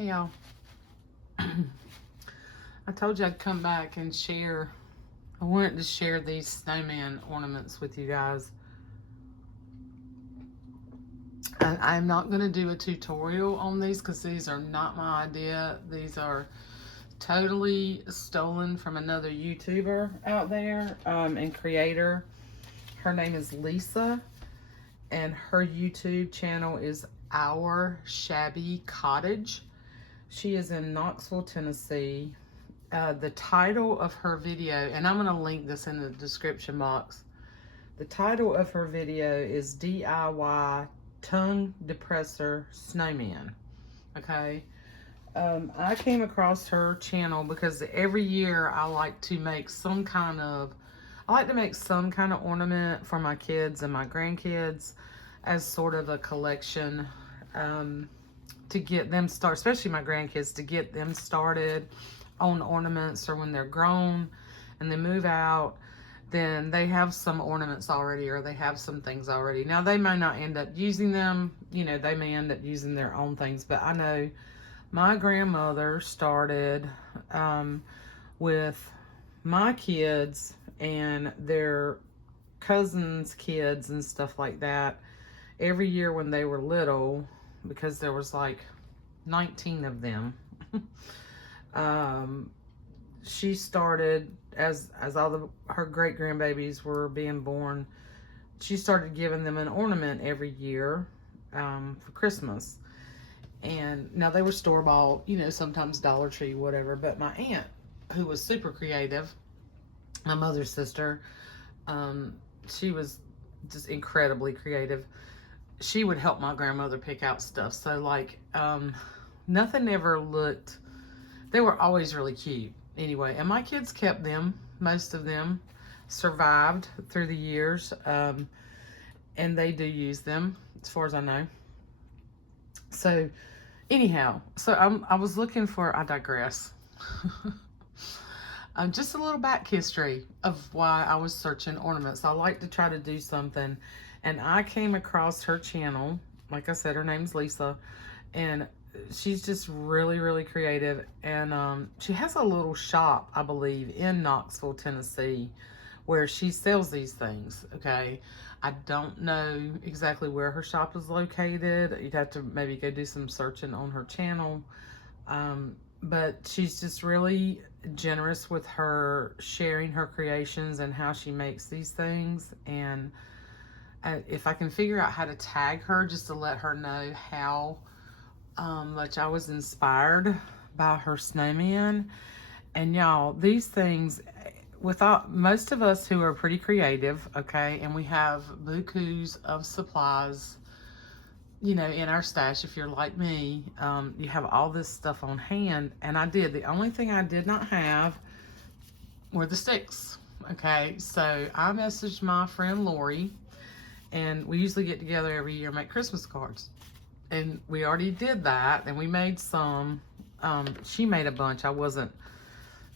Hey y'all. I told you I'd come back and share. I wanted to share these snowman ornaments with you guys. And I'm not going to do a tutorial on these because these are not my idea. These are totally stolen from another YouTuber out there and creator. Her name is Lisa, and her YouTube channel is Our Shabby Cottage. She is in Knoxville, Tennessee. The title of her video, and I'm going to link this in the description box. The title of her video is DIY Tongue Depressor Snowman. Okay. I came across her channel because every year I like to make some kind of ornament for my kids and my grandkids as sort of a collection to get them started, especially my grandkids, to get them started on ornaments, or when they're grown and they move out, then they have some ornaments already, or they have some things already. Now, they may not end up using them, you know, they may end up using their own things, but I know my grandmother started with my kids and their cousins' kids and stuff like that every year when they were little, because there was like 19 of them. She started as all her great grandbabies were being born. She started giving them an ornament every year for Christmas. And now they were store-bought, you know, sometimes Dollar Tree, whatever. But my aunt, who was super creative, my mother's sister, she was just incredibly creative. She would help my grandmother pick out stuff. So, like, nothing ever looked, they were always really cute anyway. And my kids kept them, most of them survived through the years. And they do use them, as far as I know. So, anyhow, so I was looking for, I digress. Just a little back history of why I was searching ornaments. I like to try to do something, and I came across her channel. Like I said, her name's Lisa, and she's just really, really creative. And she has a little shop, I believe, in Knoxville, Tennessee, where she sells these things, okay? I don't know exactly where her shop is located. You'd have to maybe go do some searching on her channel. But she's just really generous with her sharing her creations and how she makes these things. And if I can figure out how to tag her just to let her know how much I was inspired by her snowman. And y'all, these things, without most of us who are pretty creative, okay, and we have bukus of supplies, you know, in our stash. If you're like me, you have all this stuff on hand, and I did. The only thing I did not have were the sticks, okay? So I messaged my friend Lori, and we usually get together every year and make Christmas cards. And we already did that, and we made some. She made a bunch. I wasn't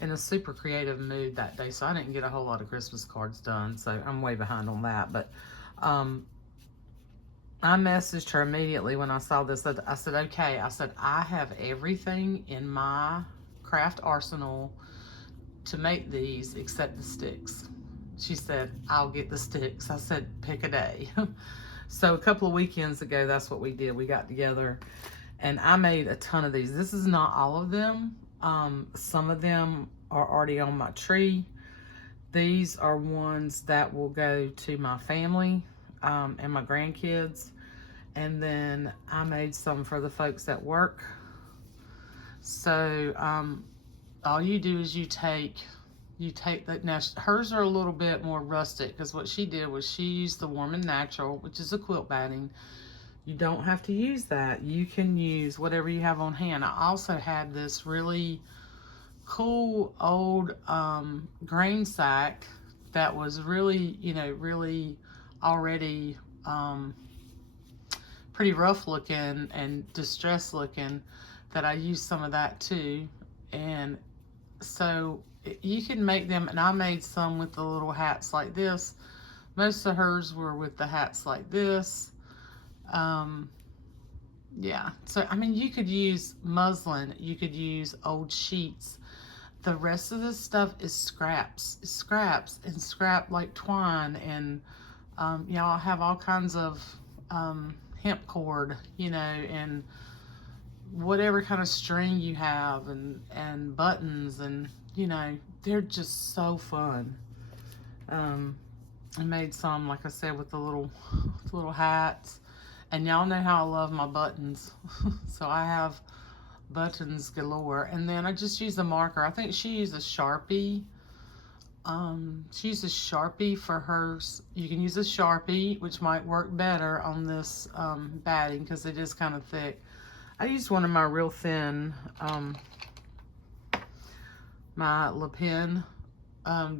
in a super creative mood that day, so I didn't get a whole lot of Christmas cards done, so I'm way behind on that. But I messaged her immediately when I saw this. I said, okay, I said, I have everything in my craft arsenal to make these except the sticks. She said, I'll get the sticks. I said, pick a day. So a couple of weekends ago, that's what we did. We got together, and I made a ton of these. This is not all of them. Some of them are already on my tree. These are ones that will go to my family and my grandkids. And then I made some for the folks at work. So all you do is you take that. Now hers are a little bit more rustic, because what she did was she used the Warm and Natural, which is a quilt batting. You don't have to use that. You can use whatever you have on hand. I also had this really cool old grain sack that was really, you know, really already pretty rough looking and distressed looking, that I used some of that too. And so you can make them, and I made some with the little hats like this. Most of hers were with the hats like this. Yeah, so I mean, you could use muslin, you could use old sheets. The rest of this stuff is scraps, and scrap like twine, and y'all have all kinds of hemp cord, you know, and whatever kind of string you have, and buttons, and you know, they're just so fun. I made some, like I said, with the little hats, and y'all know how I love my buttons. So I have buttons galore, and then I just use a marker. I think she used a Sharpie. She used a Sharpie for hers. You can use a Sharpie, which might work better on this batting because it is kind of thick. I used one of my real thin, my Le Pen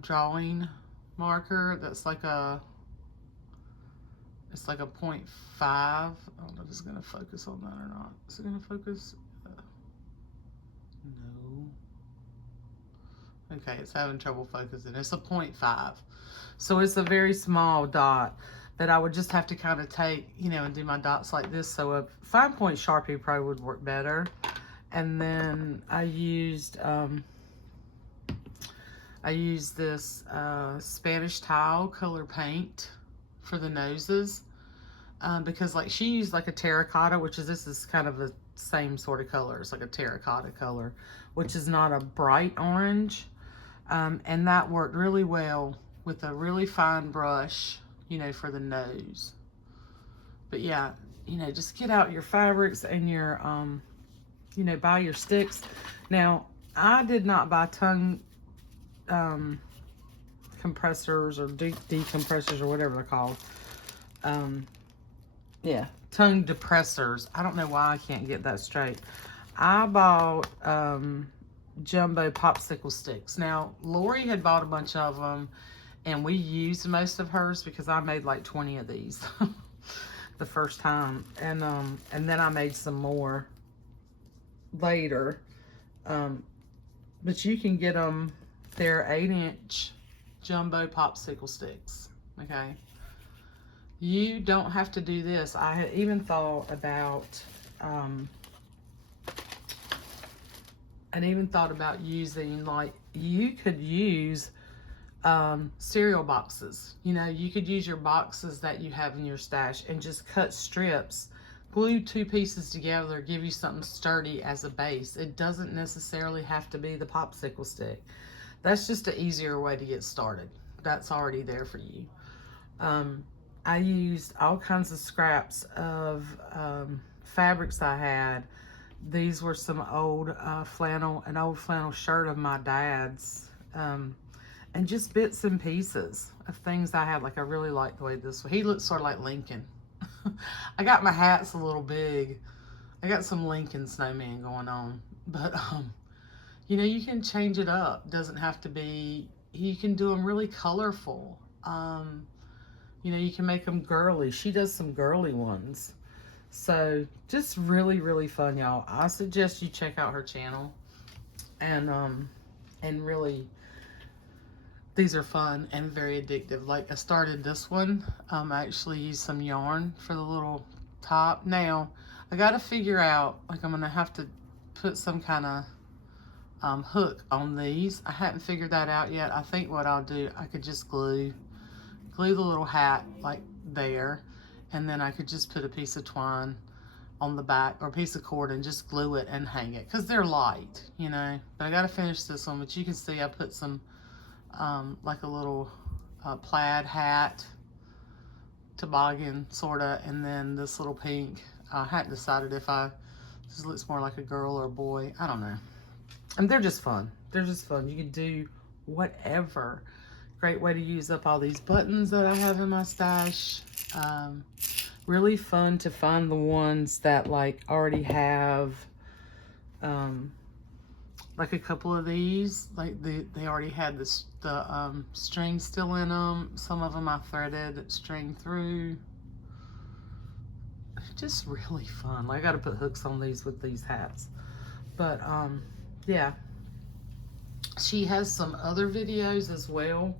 drawing marker. That's like it's like a 0.5. I don't know if it's going to focus on that or not. Is it going to focus? No. Okay, it's having trouble focusing. It's a 0.5. So it's a very small dot that I would just have to kind of take, you know, and do my dots like this. So a fine point Sharpie probably would work better. And then I used this Spanish tile color paint for the noses. Because like she used like a terracotta, this is kind of the same sort of color. It's like a terracotta color, which is not a bright orange. And that worked really well with a really fine brush, you know, for the nose. But yeah, you know, just get out your fabrics and your, you know, buy your sticks. Now, I did not buy tongue compressors or decompressors or whatever they're called. Yeah, tongue depressors. I don't know why I can't get that straight. I bought jumbo popsicle sticks. Now, Lori had bought a bunch of them, and we used most of hers because I made like 20 of these the first time, and then I made some more later. But you can get them. They're 8-inch jumbo popsicle sticks. Okay. You don't have to do this. I had even thought about, using, like, you could use cereal boxes. You know, you could use your boxes that you have in your stash and just cut strips, glue 2 pieces together, give you something sturdy as a base. It doesn't necessarily have to be the popsicle stick. That's just an easier way to get started. That's already there for you. I used all kinds of scraps of fabrics I had. These were some old an old flannel shirt of my dad's, and just bits and pieces of things I had. Like, I really like the way this one, he looks sort of like Lincoln. I got my hats a little big. I got some Lincoln Snowman going on, but you know, you can change it up. Doesn't have to be, you can do them really colorful. You know, you can make them girly. She does some girly ones. So just really, really fun, y'all. I suggest you check out her channel. And really, these are fun and very addictive. Like, I started this one. I actually used some yarn for the little top. Now, I got to figure out, like, I'm going to have to put some kind of hook on these. I haven't figured that out yet. I think what I'll do, I could just glue the little hat like there, and then I could just put a piece of twine on the back or a piece of cord and just glue it and hang it, because they're light, you know. But I got to finish this one. But you can see I put some like a little plaid hat, toboggan sorta, and then this little pink. I hadn't decided if this looks more like a girl or a boy. I don't know. And they're just fun. They're just fun. You can do whatever. Great way to use up all these buttons that I have in my stash. Really fun to find the ones that like already have like a couple of these. Like they already had the string still in them. Some of them I threaded string through. Just really fun. Like, I got to put hooks on these with these hats. But yeah. She has some other videos as well.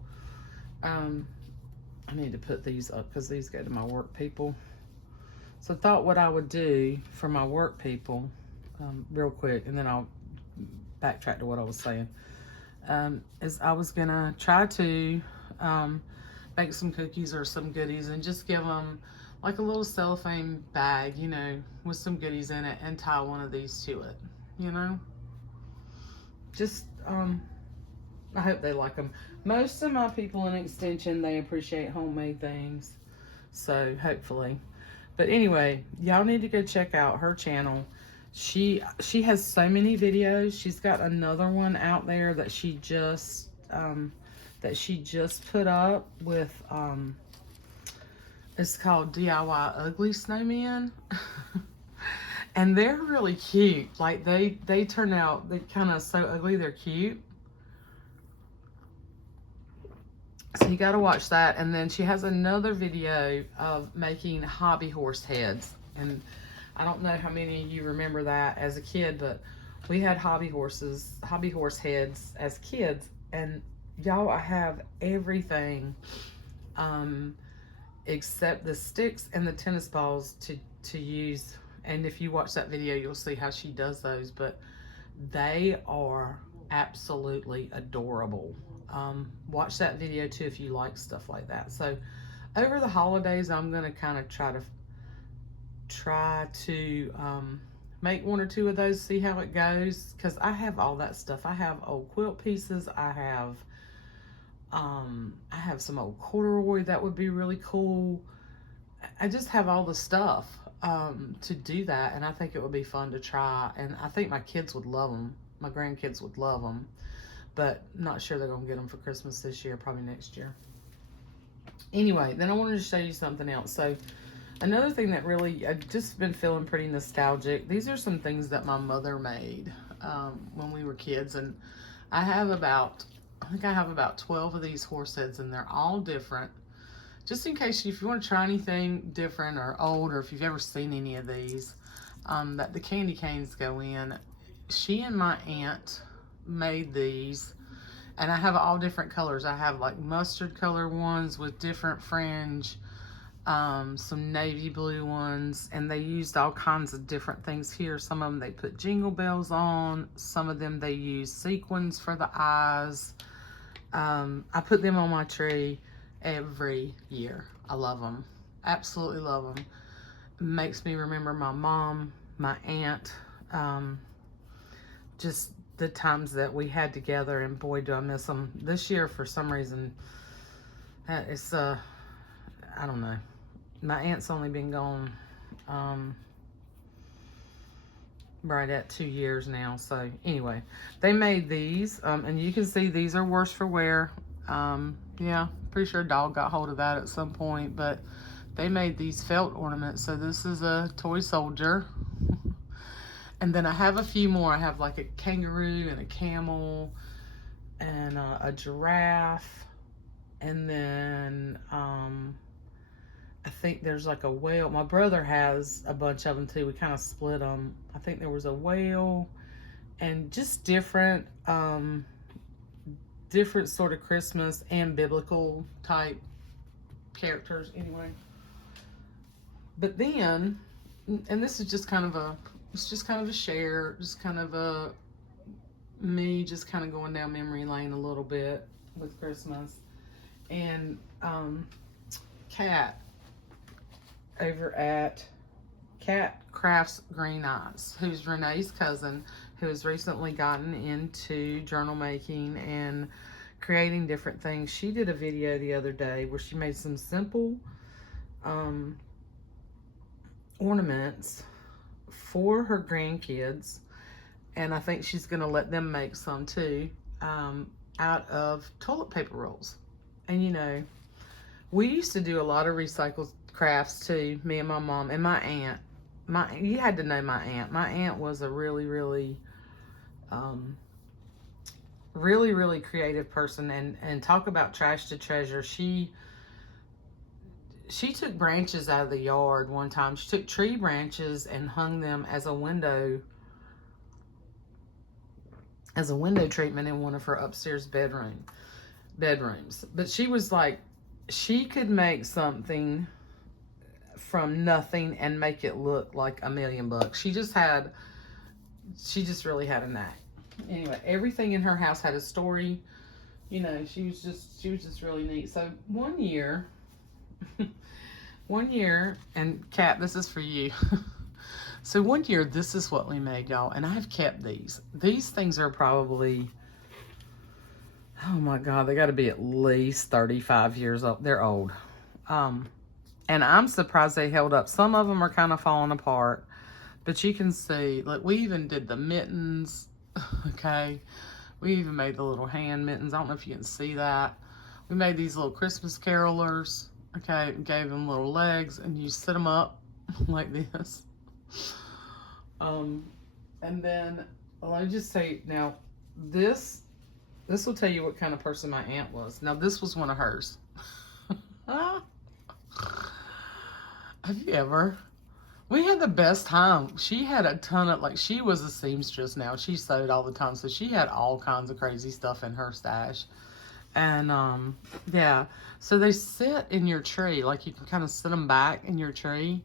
I need to put these up because these go to my work people. So I thought what I would do for my work people, real quick, and then I'll backtrack to what I was saying, is I was gonna try to bake some cookies or some goodies and just give them like a little cellophane bag, you know, with some goodies in it, and tie one of these to it, you know. Just, I hope they like them. Most of my people in Extension, they appreciate homemade things, so hopefully. But anyway, y'all need to go check out her channel. She has so many videos. She's got another one out there that she just put up with, it's called DIY Ugly Snowman. And they're really cute. Like they turn out, they kind of so ugly, they're cute. So you got to watch that. And then she has another video of making hobby horse heads. And I don't know how many of you remember that as a kid, but we had hobby horse heads as kids. And y'all, I have everything except the sticks and the tennis balls to use. And if you watch that video, you'll see how she does those. But they are absolutely adorable. Watch that video too if you like stuff like that. So over the holidays, I'm going to kind of try to make one or two of those, see how it goes, because I have all that stuff. I have old quilt pieces. I have some old corduroy that would be really cool. I just have all the stuff to do that, and I think it would be fun to try, and I think my kids would love them. My grandkids would love them, but not sure they're gonna get them for Christmas this year, probably next year. Anyway, then I wanted to show you something else. So another thing that really, I've just been feeling pretty nostalgic. These are some things that my mother made when we were kids, and I think I have about 12 of these horse heads, and they're all different. Just in case if you want to try anything different or old, or if you've ever seen any of these, that the candy canes go in. She and my aunt made these, and I have all different colors. I have like mustard color ones with different fringe, some navy blue ones, and they used all kinds of different things here. Some of them they put jingle bells on, some of them they use sequins for the eyes. I put them on my tree every year. I love them, absolutely love them. Makes me remember my mom, my aunt, just the times that we had together, and boy do I miss them. This year for some reason, it's I don't know, my aunt's only been gone right at 2 years now. So anyway, they made these, and you can see these are worse for wear. Yeah, pretty sure a dog got hold of that at some point, but they made these felt ornaments. So this is a toy soldier. And then I have a few more. I have like a kangaroo and a camel and a giraffe. And then I think there's like a whale. My brother has a bunch of them too. We kind of split them. I think there was a whale and just different sort of Christmas and biblical type characters anyway. But then, and this is just kind of a, it's just kind of a share, just kind of a me just kind of going down memory lane a little bit with Christmas. And Cat over at Cat Crafts Greeneyes, who's Renee's cousin, who has recently gotten into journal making and creating different things. She did a video the other day where she made some simple ornaments for her grandkids, and I think she's gonna let them make some too, out of toilet paper rolls. And you know, we used to do a lot of recycled crafts too, me and my mom and my aunt. You had to know my aunt. My aunt was a really creative person, and talk about trash to treasure. She took branches out of the yard one time. She took tree branches and hung them as a window treatment in one of her upstairs bedrooms. But she was like, she could make something from nothing and make it look like $1,000,000. She just really had a knack. Anyway, everything in her house had a story. You know, she was just really neat. So one year, and Kat, this is for you. So one year, this is what we made, y'all, and I've kept these. These things are probably, oh my God, they got to be at least 35 years old. They're old. And I'm surprised they held up. Some of them are kind of falling apart, but you can see, like, we even did the mittens, okay? We even made the little hand mittens. I don't know if you can see that. We made these little Christmas carolers, okay? Gave them little legs, and you sit them up like this. And then, let me just say, now, this will tell you what kind of person my aunt was. Now, this was one of hers. Have you ever? We had the best time. She had a ton of, like, she was a seamstress now. She sewed all the time, so she had all kinds of crazy stuff in her stash. And, yeah. So they sit in your tree. Like, you can kind of sit them back in your tree.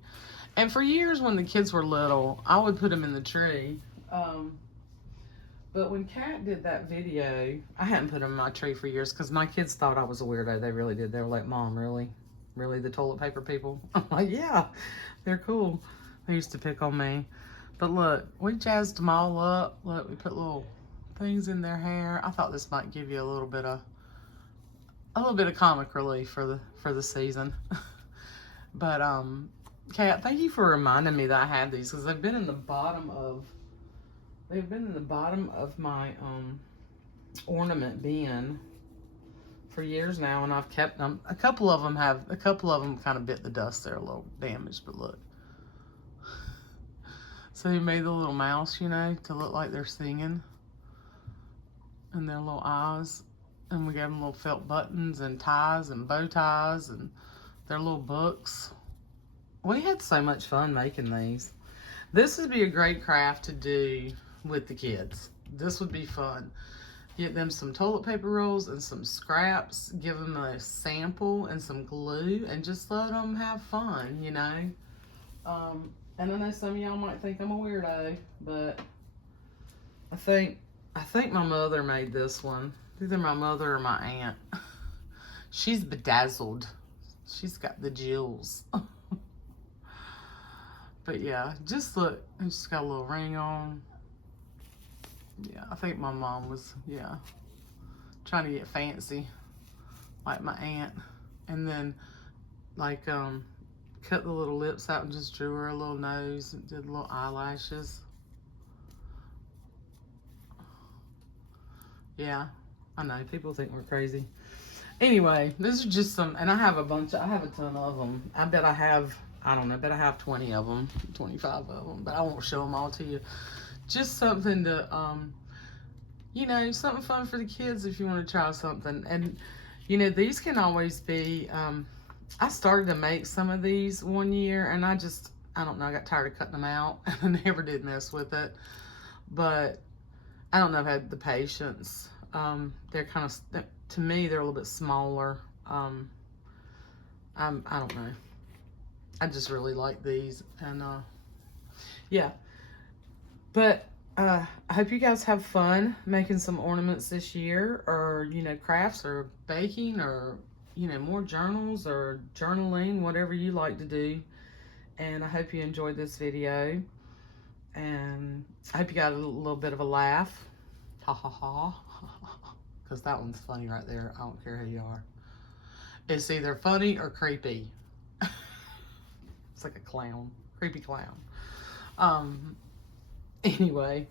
And for years when the kids were little, I would put them in the tree. But when Kat did that video, I hadn't put them in my tree for years because my kids thought I was a weirdo. They really did. They were like, Mom, really? Really, the toilet paper people? I'm like, yeah, they're cool. They used to pick on me. But look, we jazzed them all up. Look, we put little things in their hair. I thought this might give you a little bit of comic relief for the season. But Kat, thank you for reminding me that I had these because they've been in the bottom of my ornament bin for years now, and I've kept them. A couple of them kind of bit the dust. They're a little damaged, but look. So you made the little mouse, you know, to look like they're singing, and their little eyes, and we gave them little felt buttons and ties and bow ties and their little books. We had so much fun making these. This would be a great craft to do with the kids. This would be fun. Get them some toilet paper rolls and some scraps, give them a sample and some glue, and just let them have fun, you know. And I know some of y'all might think I'm a weirdo, but I think my mother made this one. Either my mother or my aunt. She's bedazzled. She's got the jewels. But yeah, just look, and she's got a little ring on. Yeah, I think my mom was, yeah, trying to get fancy, like my aunt. And then, like, cut the little lips out and just drew her a little nose and did little eyelashes. Yeah, I know, people think we're crazy. Anyway, this is just some, and I have a ton of them. I bet I have 20 of them, 25 of them, but I won't show them all to you. Just something to, you know, something fun for the kids if you want to try something. And, you know, these can always be, I started to make some of these one year, and I don't know, I got tired of cutting them out, and I never did mess with it. But I don't know if I had the patience. They're kind of, to me, they're a little bit smaller. I don't know. I just really like these, and yeah. But I hope you guys have fun making some ornaments this year, or, you know, crafts, or baking, or, you know, more journals, or journaling, whatever you like to do. And I hope you enjoyed this video, and I hope you got a little bit of a laugh. Ha ha ha. Because that one's funny right there. I don't care who you are. It's either funny or creepy. It's like a clown, creepy clown. Anyway,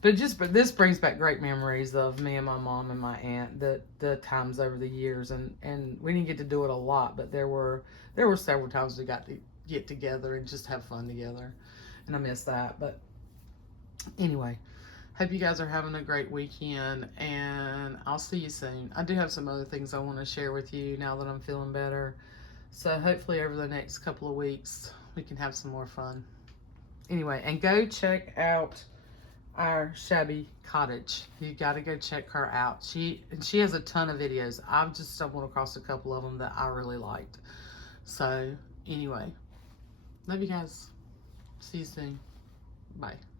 but this brings back great memories of me and my mom and my aunt, the times over the years, and we didn't get to do it a lot, but there were several times we got to get together and just have fun together, and I miss that. But anyway, hope you guys are having a great weekend, and I'll see you soon. I do have some other things I want to share with you now that I'm feeling better. So hopefully over the next couple of weeks, we can have some more fun. Anyway, and go check out our Shabby Cottage. You got to go check her out. She has a ton of videos. I've just stumbled across a couple of them that I really liked. So anyway, Love you guys. See you soon. Bye.